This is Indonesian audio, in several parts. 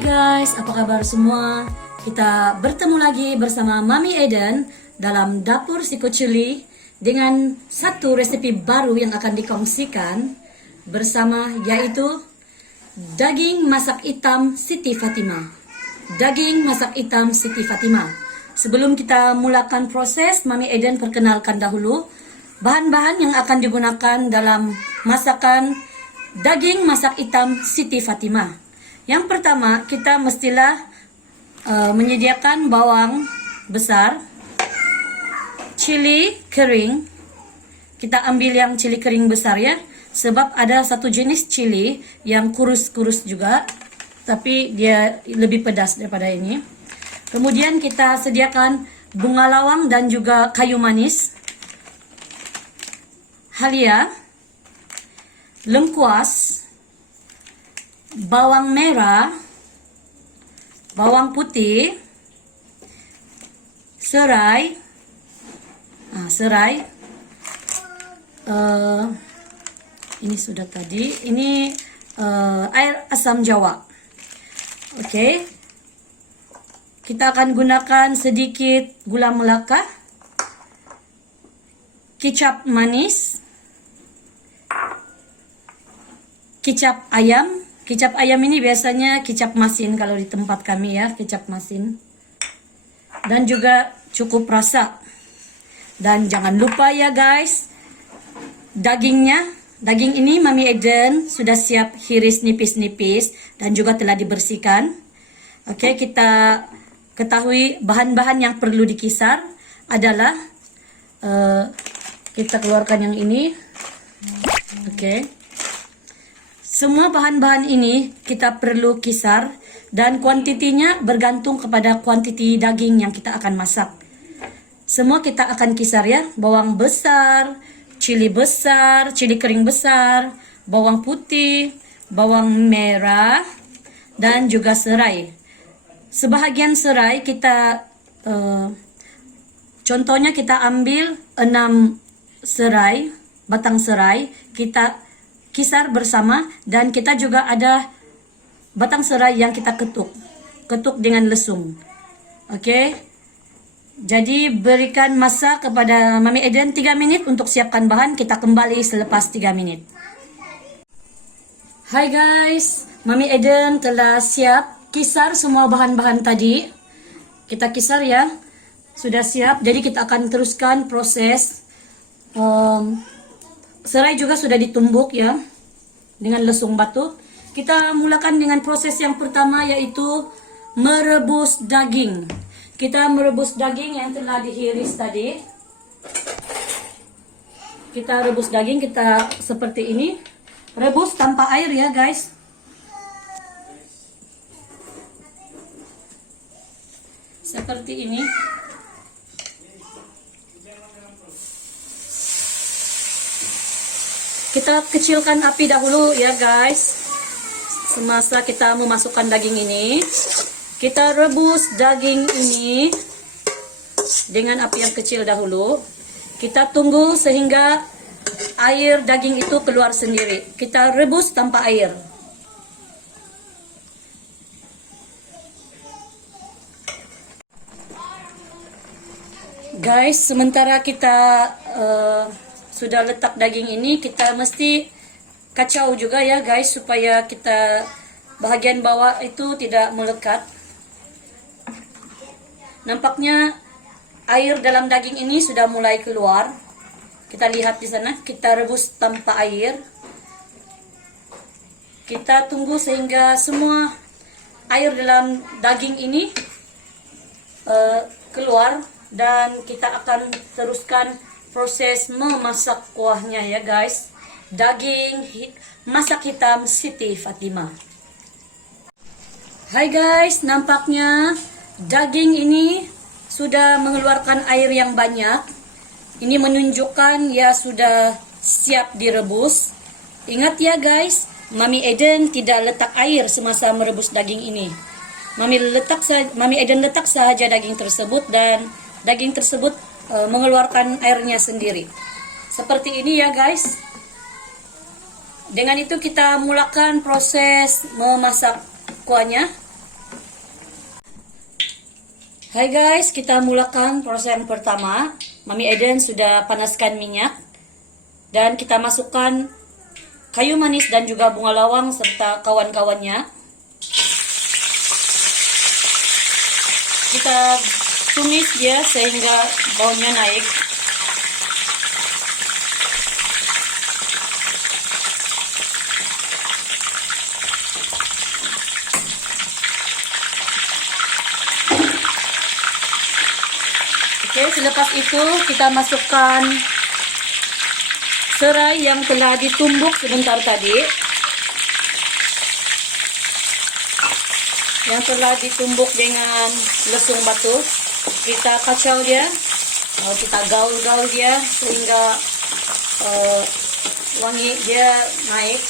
Hai guys, apa kabar semua? Kita bertemu lagi bersama Mami Eden dalam Dapur Siko Chili dengan satu resepi baru yang akan dikongsikan bersama, yaitu daging masak hitam Siti Fatimah. Daging masak hitam Siti Fatimah. Sebelum kita mulakan proses, Mami Eden perkenalkan dahulu bahan-bahan yang akan digunakan dalam masakan daging masak hitam Siti Fatimah. Yang pertama, kita mestilah menyediakan bawang besar, cili kering. Kita ambil yang cili kering besar ya, sebab ada satu jenis cili yang kurus-kurus juga, tapi dia lebih pedas daripada ini. Kemudian kita sediakan bunga lawang dan juga kayu manis, halia, lengkuas, bawang merah, bawang putih, serai, ini sudah tadi, ini air asam jawa. Oke, kita akan gunakan sedikit gula melaka, kecap manis, kecap ayam. Kecap ayam ini biasanya kecap masin kalau di tempat kami ya, kecap masin. Dan juga cukup rasa. Dan jangan lupa ya guys, dagingnya. Daging ini Mami Eden sudah siap hiris nipis-nipis dan juga telah dibersihkan. Oke, kita ketahui bahan-bahan yang perlu dikisar adalah kita keluarkan yang ini. Oke. Semua bahan-bahan ini kita perlu kisar dan kuantitinya bergantung kepada kuantiti daging yang kita akan masak. Semua kita akan kisar ya, bawang besar, cili kering besar, bawang putih, bawang merah, dan juga serai. Sebahagian serai kita, contohnya kita ambil 6 serai, batang serai, kita kisar bersama, dan kita juga ada batang serai yang kita ketuk dengan lesung. Oke, jadi berikan masa kepada Mami Eden 3 menit untuk siapkan bahan. Kita kembali selepas 3 menit. Hai guys, Mami Eden telah siap kisar semua bahan-bahan tadi. Kita kisar ya, sudah siap. Jadi kita akan teruskan proses. Serai juga sudah ditumbuk ya dengan lesung batu. Kita mulakan dengan proses yang pertama, yaitu merebus daging. Kita merebus daging yang telah dihiris tadi. Kita rebus daging kita seperti ini. Rebus tanpa air ya guys. Seperti ini. Kita kecilkan api dahulu ya guys. Semasa kita memasukkan daging ini, kita rebus daging ini dengan api yang kecil dahulu. Kita tunggu sehingga air daging itu keluar sendiri. Kita rebus tanpa air. Guys, sementara kita sudah letak daging ini, kita mesti kacau juga ya guys, supaya kita bahagian bawah itu tidak melekat. Nampaknya air dalam daging ini sudah mulai keluar. Kita lihat di sana, kita rebus tanpa air. Kita tunggu sehingga semua air dalam daging ini keluar, dan kita akan teruskan proses memasak kuahnya ya guys. Daging masak hitam Siti Fatimah. Hai guys, nampaknya daging ini sudah mengeluarkan air yang banyak. Ini menunjukkan ya sudah siap direbus. Ingat ya guys, Mami Eden tidak letak air semasa merebus daging ini. Mami Eden letak saja daging tersebut, dan daging tersebut mengeluarkan airnya sendiri. Seperti ini ya guys. Dengan itu kita mulakan proses memasak kuahnya. Hai guys, kita mulakan proses yang pertama. Mami Eden sudah panaskan minyak dan kita masukkan kayu manis dan juga bunga lawang serta kawan-kawannya. Kita tumis dia sehingga baunya naik. Oke, selepas itu kita masukkan serai yang telah ditumbuk sebentar tadi. Yang telah ditumbuk dengan lesung batu. Kita kacau dia. Kita gaul-gaul dia sehingga wangi dia naik.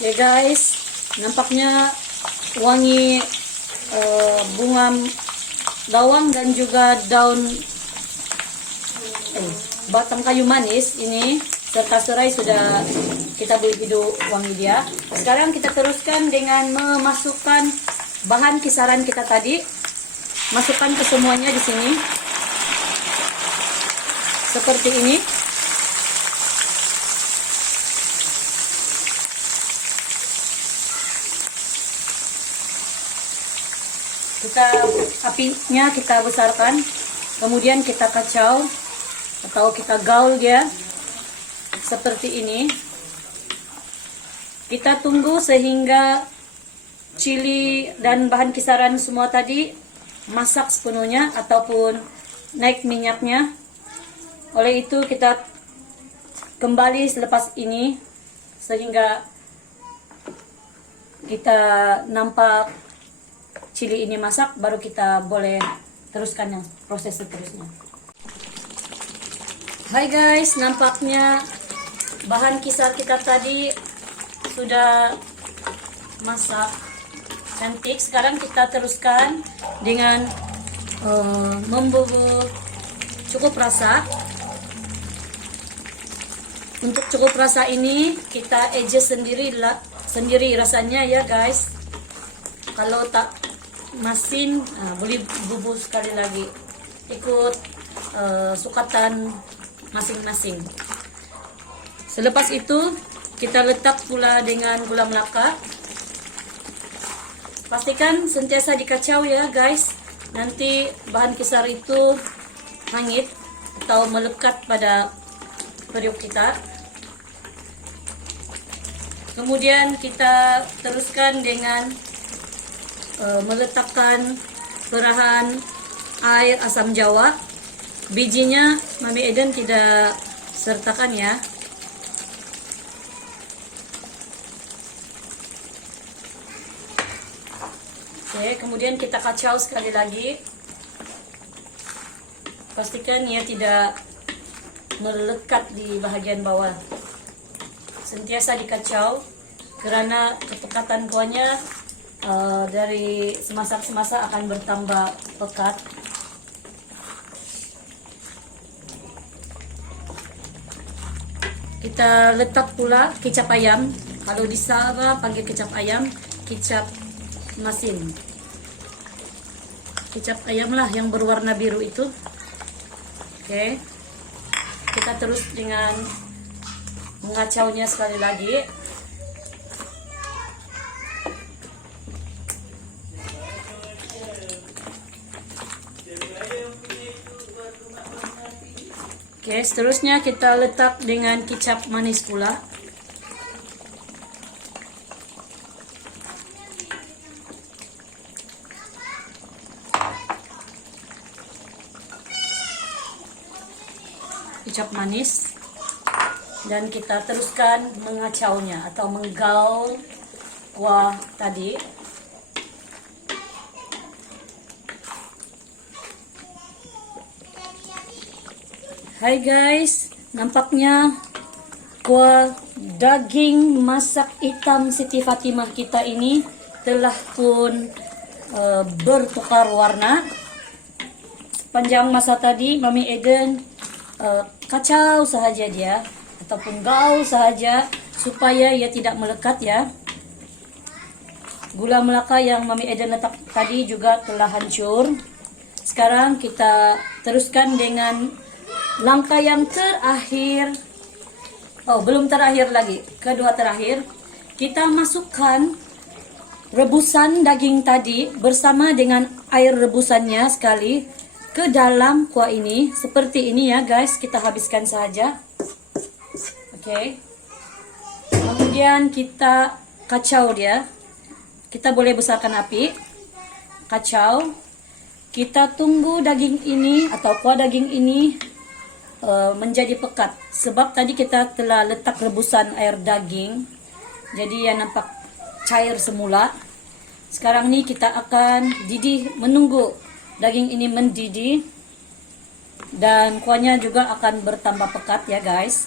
Oke guys, nampaknya wangi bunga lawang dan juga daun batang kayu manis ini serta serai sudah kita beri hidup wangi dia. Sekarang kita teruskan dengan memasukkan bahan kisaran kita tadi. Masukkan ke semuanya di sini. Seperti ini. Apinya kita besarkan, kemudian kita kacau atau kita gaul dia seperti ini. Kita tunggu sehingga cili dan bahan kisaran semua tadi masak sepenuhnya ataupun naik minyaknya. Oleh itu kita kembali selepas ini sehingga kita nampak cili ini masak, baru kita boleh teruskan yang proses seterusnya. Hai guys, nampaknya bahan kisar kita tadi sudah masak cantik. Sekarang kita teruskan dengan membubuk cukup rasa. Untuk cukup rasa ini kita adjust sendiri rasanya ya guys. Kalau tak masin, boleh bubuk sekali lagi, ikut sukatan masing-masing. Selepas itu kita letak pula dengan gula melaka. Pastikan sentiasa dikacau ya guys, nanti bahan kisar itu hangit atau melekat pada periuk kita. Kemudian kita teruskan dengan meletakkan perahan air asam jawa. Bijinya Mami Eden tidak sertakan ya. Oke, kemudian kita kacau sekali lagi. Pastikan ia tidak melekat di bagian bawah. Sentiasa dikacau karena kepekatan kuahnya dari semasa ke semasa akan bertambah pekat. Kita letak pula kecap ayam. Kalau di Sabah panggil kecap ayam, kecap masin. Kecap ayam lah yang berwarna biru itu. Oke. Kita terus dengan mengacaunya sekali lagi. Oke, seterusnya kita letak dengan kecap manis pula. Kecap manis. Dan kita teruskan mengacaunya atau menggaul kuah tadi. Hai guys, nampaknya kuah daging masak hitam Siti Fatimah kita ini telah pun bertukar warna. Sepanjang masa tadi Mami Eden kacau sahaja dia ataupun gaul sahaja supaya ia tidak melekat ya. Gula melaka yang Mami Eden letak tadi juga telah hancur. Sekarang kita teruskan dengan langkah yang terakhir. Oh, belum terakhir lagi. Kedua terakhir. Kita masukkan rebusan daging tadi bersama dengan air rebusannya sekali ke dalam kuah ini. Seperti ini ya guys, kita habiskan saja. Oke. Kemudian kita kacau dia. Kita boleh besarkan api. Kacau. Kita tunggu daging ini atau kuah daging ini menjadi pekat. Sebab tadi kita telah letak rebusan air daging. Jadi ya nampak cair semula. Sekarang ini kita akan menunggu daging ini mendidih. Dan kuahnya juga akan bertambah pekat ya guys.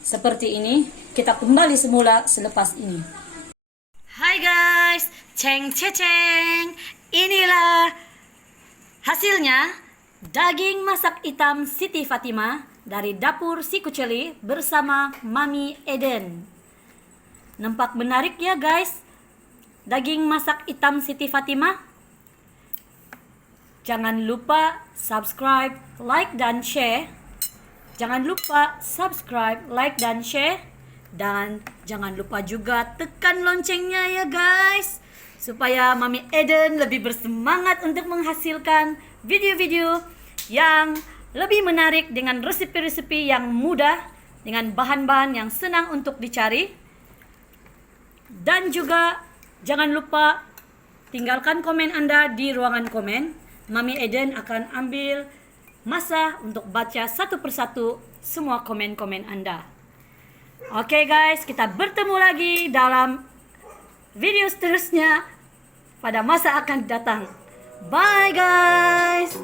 Seperti ini. Kita kembali semula selepas ini. Hai guys, ceng ceng. Inilah hasilnya daging masak hitam Siti Fatimah dari dapur si Kuceli bersama Mami Eden. Nampak menarik ya guys, daging masak hitam Siti Fatimah. Jangan lupa subscribe, like dan share. Jangan lupa subscribe, like dan share. Dan jangan lupa juga tekan loncengnya ya guys, supaya Mami Eden lebih bersemangat untuk menghasilkan video-video yang lebih menarik dengan resepi-resepi yang mudah, dengan bahan-bahan yang senang untuk dicari. Dan juga jangan lupa tinggalkan komen Anda di ruangan komen. Mami Eden akan ambil masa untuk baca satu persatu semua komen-komen Anda. Oke guys, kita bertemu lagi dalam video seterusnya pada masa akan datang. Bye guys.